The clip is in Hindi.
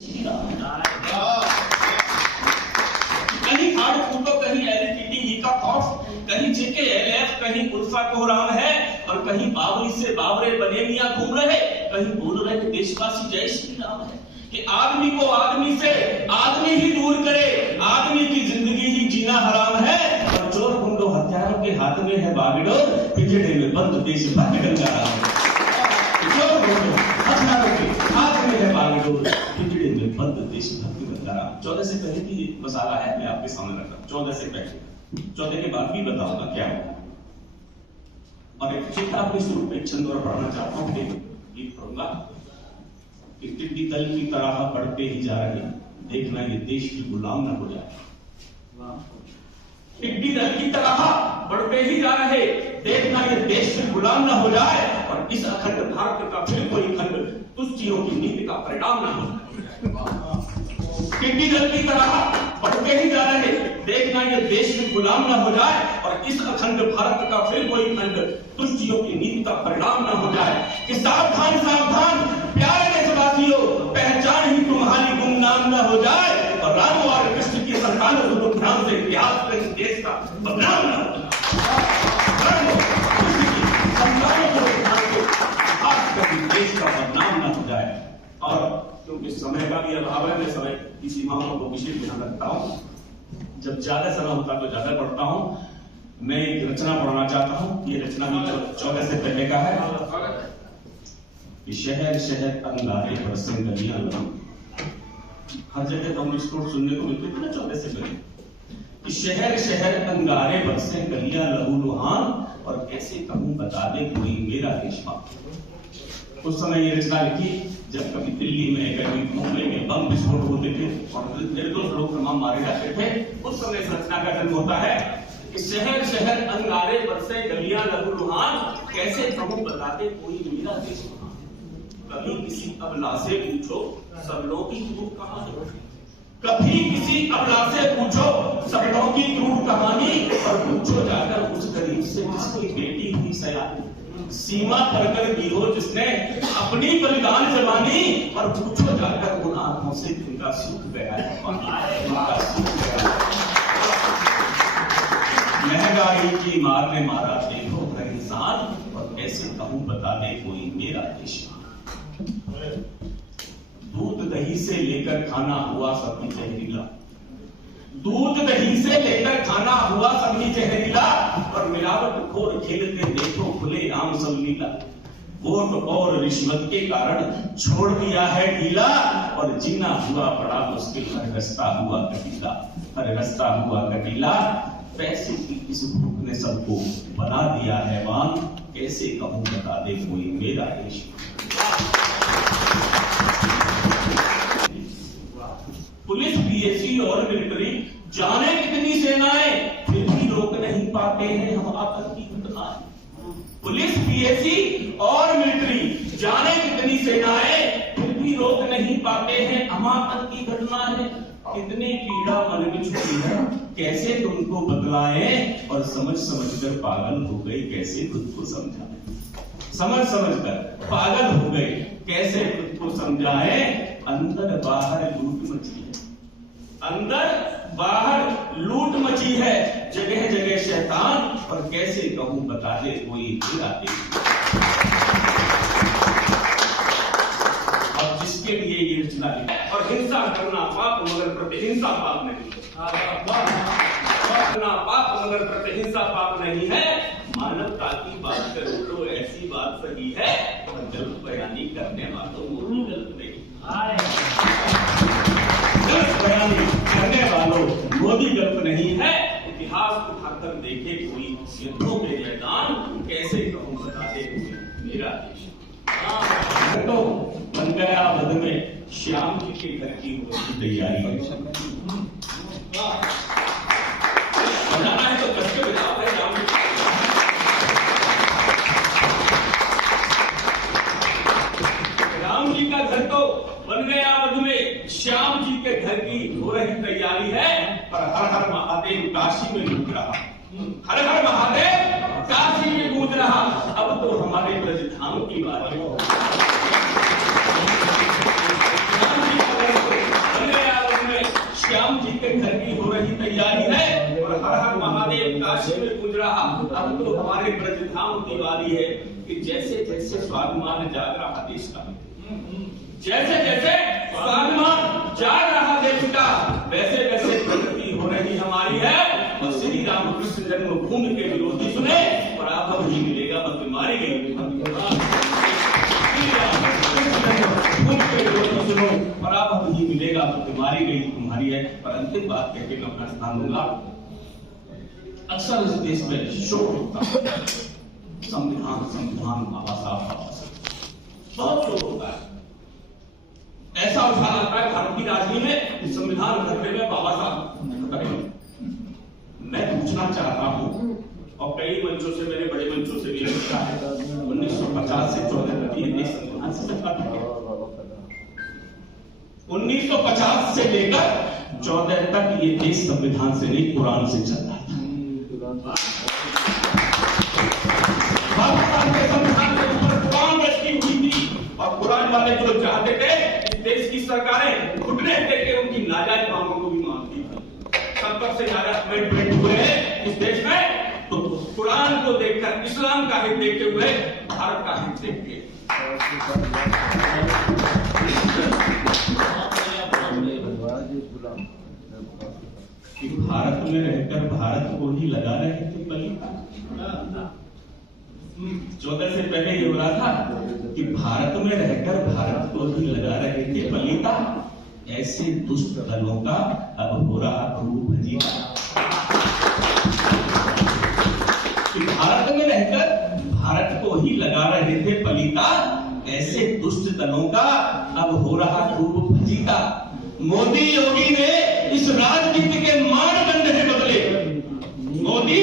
कहीं हार्ड फूटो, कहीं एलटीटी ही का खौफ, कहीं जेकेएलएफ, कहीं उल्फा कोहराम है और कहीं बावरी से बावरे बने मियां घूम रहे, कहीं बोल रहे कि देशवासी जय श्री राम है। कि आदमी को आदमी से आदमी ही दूर करे, आदमी की जिंदगी ही जीना हराम है और चोर गुंडो हथियारों के हाथ में है बागडोर, पिंजड़े में बंद देशभक्त गंगा राम। चोर गुंडो हथियारों के हाथ में है बागडोर, पिंजड़े में बंद देशभक्त गंगा राम। 14 से पहले की मसाला है, मैं आपके सामने रखता हूं। 14 से पहले, 14 के बाद भी बताऊंगा क्या होगा। और एक चेतावनी स्वरूप एक छंद और पढ़ना चाहता हूं, गीत पढ़ूंगा। कि टिड्डी दल की तरह बढ़ते ही जा रहे, देखना ये देश की गुलाम न हो जाए। टिड्डी दल की तरह बढ़ते ही जा रहे, देखना ये देश की गुलाम न हो जाए और इस अखंड भारत का फिर कोई खंड तुष्टियों की नीति का परिणाम न हो जाए। टिड्डी दल की तरह बढ़ते ही जा रहे, देखना ये देश की गुलाम न हो जाए और इस अखंड भारत का फिर कोई खंड तुष्टियों की नीति का परिणाम न हो जाए। कि सावधान सावधान प्यारे देशवासियों, पहचान ही तुम्हारी गुमनाम न हो जाए और राम और कृष्ण की संतानों को ध्यान से इतिहास में इस देश का बदनाम न हो जाए। देश का बदनाम न हो जाए। और क्योंकि समय का भी अभाव है, मैं समय की सीमाओं को विशेष ध्यान रखता हूँ। जब ज्यादा समय होता है तो ज्यादा पढ़ता हूँ। मैं एक रचना पढ़ना चाहता हूँ। ये रचना भी 14 से पहले का है। शहर शहर अंगारे बरसे गलियां लहू, हर जगह तो हम इसको सुनने को मिलते थे ना 14 से पहले। कि शहर शहर अंगारे बरसे गलियां लहू लुहान और कैसे कहूं बता दे कोई मेरा देशवान। उस समय ये रचना लिखी जब कभी दिल्ली में, कभी मुंबई में बम विस्फोट होते थे और निर्दोष लोग तमाम मारे जाते थे। उस समय इस रचना का जन्म होता है। कि शहर शहर अंगारे बरसे गलियां लहू लुहान, कैसे कहूं बता दे कोई मेरा देशवान। कभी किसी अबला से पूछो सब लोग की क्रूर कहानी, कभी किसी अबला से पूछो सब लोग की क्रूर कहानी और पूछो जाकर उस गरीब से जिसकी बेटी हुई सयानी, सीमा पर कर दी हो जिसने अपनी बलिदान जवानी और पूछो जाकर उन आंखों से जिनका सुख गया है, महंगाई की मार ने मारा देखो हर इंसान और कैसे कहूं बता दे कोई मेरा देशवान। दूध दही से लेकर खाना हुआ सबकी जहरीला, दूध दही से लेकर खाना हुआ सबकी जहरीला और मिलावट खोर खेलते देखो खुले आम सब लीला। वोट और रिश्वत के कारण छोड़ दिया है ढीला और जीना हुआ बड़ा मुश्किल, हर रास्ता हुआ कटीला, हर रास्ता हुआ कटीला। पैसे की इस भूख ने सबको बना दिया है वान, कैसे कहूं बता दे कोई मेरा देश। पुलिस, पीएसी और मिलिट्री जाने कितनी सेनाएं, फिर भी रोक नहीं पाते हैं हम आतंकी घटनाएं। पुलिस, पीएसी और मिलिट्री जाने कितनी सेनाएं, फिर भी रोक नहीं पाते हैं हम आतंकी घटनाएं। कितनी पीड़ा मन में छुपी है, कैसे तुमको बतलाएं और समझ समझ कर पागल हो गए, कैसे खुद को समझाएं। समझ समझ कर पागल हो गए, कैसे खुद को समझाएं। अंदर बाहर लूट मची है, अंदर बाहर लूट मची है, जगह जगह शैतान और कैसे कहूं बता दे कोई मेरा देश। और जिसके लिए ये रचना है। और हिंसा करना पाप मगर प्रतिहिंसा पाप नहीं है, करना पाप मगर प्रतिहिंसा पाप नहीं है। मानवता की बात करो तो ऐसी बात सही है और गलत बयानी करने वालों को भी गलत नहीं, गलत बयानी करने वालों वो भी गलत नहीं है। इतिहास उठाकर देखे कोई युद्धों के मैदान, कैसे कहूं बता दे मेरा देश। तो बन गया वध में श्याम जी के घर की तैयारी, बनाना है तो कसके बजाओ है राम। राम जी का घर तो बन गया वध में, श्याम जी के घर की हो रही तैयारी है। पर हर हर महादेव काशी में गूंज रहा, हर हर महादेव काशी में गूंज रहा। अब तो हमारे ब्रज धाम की बात है। रहा। अब तो हमारे ब्रजधाम की बारी है कि जैसे जैसे स्वाभिमान जाग रहा देश का, जैसे जैसे स्वाभिमान जाग रहा देश का, वैसे वैसे प्रगति हो रही हमारी है। और श्री रामकृष्ण जन्मभूमि के विरोधी सुने और आप अब ही मिलेगा मत मारी गई, सुनो और आप अब ही मिलेगा तो तुम्हारी गई तुम्हारी है। और अंतिम बात कहकर मैं अपना स्थान दूंगा। अक्सर इस देश में शोक होता है, संविधान संविधान बाबा साहब बहुत शोक होता है। ऐसा उठा लगता है भारत की राजनीति में कि संविधान खतरे में, बाबा साहब खतरे में। मैं पूछना चाहता हूं और कई मंचों से, मेरे बड़े मंचों से भी लिखा है, 1950 से 14 तक ये देश संविधान से चलता है। 1950 से लेकर 14 तक ये देश संविधान से नहीं कुरान से चल रहा था। पाकिस्तान के संविधान के ऊपर कुरान रची हुई थी और कुरान वाले जो चाहते थे इस देश की सरकारें घुटने टेके उनकी नाजायज मांगों को भी मानती थी। सब से ज्यादा अमेंडमेंट हुए हैं इस देश में तो कुरान को देखकर, इस्लाम का हित देखते हुए, भारत का हित देखते। भारत में रहकर भारत को ही लगा रहे थे पलीता। 14 से पहले ये हो रहा था कि भारत में रहकर भारत को ही लगा रहे थे पलीता। ऐसे दुष्ट दलों का अब हो रहा खूब भजीता। भारत में रहकर भारत को ही लगा रहे थे पलीता, ऐसे दुष्ट दलों का अब हो रहा खूब भजीता। मोदी योगी ने इस राजनीति के मानदंड है बदले। मोदी